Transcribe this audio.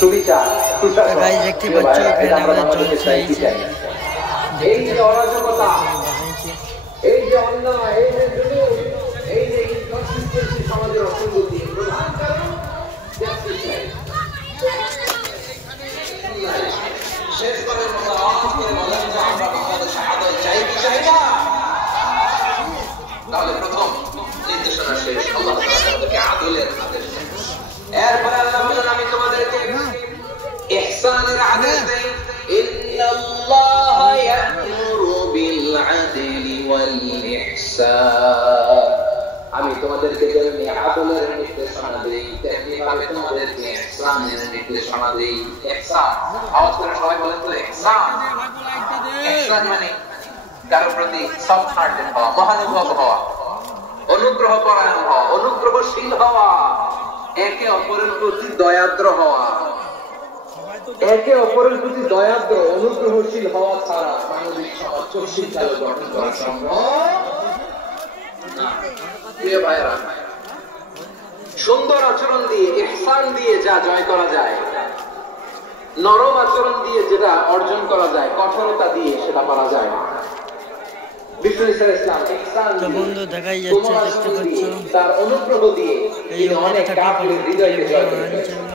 সুবিচার, সুশাসন। গাইস দেখতে পাচ্ছ এখানে আমাদের জলসা হয়েছে। এই যে অরাজকতা, এই যে অন্যায়, এই যে জুলুম, এই যে ইনকনসিস্টেন্সি সমাজের অসঙ্গতি, প্রধান কারণ জাস্টিস নাই। শেষবারের মতো আওয়াজ করে বলেন যে আমরা বাংলাদেশে আদায় চাই কি চাই না? তাহলে প্রথম নির্দেশনা শেষ, আল্লাহ তাআলা আমাদেরকে আদলের আদেশ দেন। এরপরে আল্লাহ বলেন আমি তোমাদেরকে ইহসানের আদেশ দেই। ইন্নাল্লাহ ইয়া'মুরু বিল আদলি ওয়াল ইহসান। আমি তোমাদেরকে যেমনি আদলের নির্দেশনা দেই তেমনি ভাবে তোমাদেরকে ইহসানের নির্দেশনা দেই। ইহসান, আওয়াজ করে সবাই বলেন তো ইহসান। ইহসান মানে কারো প্রতি সফট হার্টেড হওয়া, মহানুভব হওয়া, অনুগ্রহ পরায়ণ হওয়া, অনুগ্রহশীল হওয়া, একে অপরের প্রতি দয়াদ্র হওয়া। একে অপরের প্রতি দয়াদ্র অনুগ্রহশীল হওয়া ছাড়া মানবিক সমাজ সুশৃঙ্খল গঠন করা সম্ভব না। প্রিয় ভাইরা, সুন্দর আচরণ দিয়ে, ইহসান দিয়ে যা জয় করা যায়, নরম আচরণ দিয়ে যেটা অর্জন করা যায়, কঠোরতা দিয়ে সেটা করা যায় না। বিষ্ণু ইসলাম ইহসান তো বন্ধু দেখাই যাচ্ছে, দেখতে পাচ্ছ তার অনুগ্রহ দিয়ে এই অনেক কাফির হৃদয়কে জয় করেছেন।